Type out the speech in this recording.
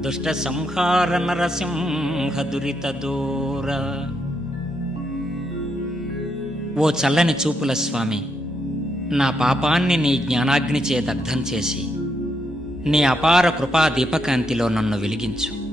దుష్ట సంహార నరసింహ దురిత దూర. ఓ చల్లని చూపుల స్వామి నా పాపాన్ని నీ జ్ఞానాగ్ని చే దగ్ధం చేసి నీ అపార కృపా దీపకాంతిలో నన్ను వెలిగించు.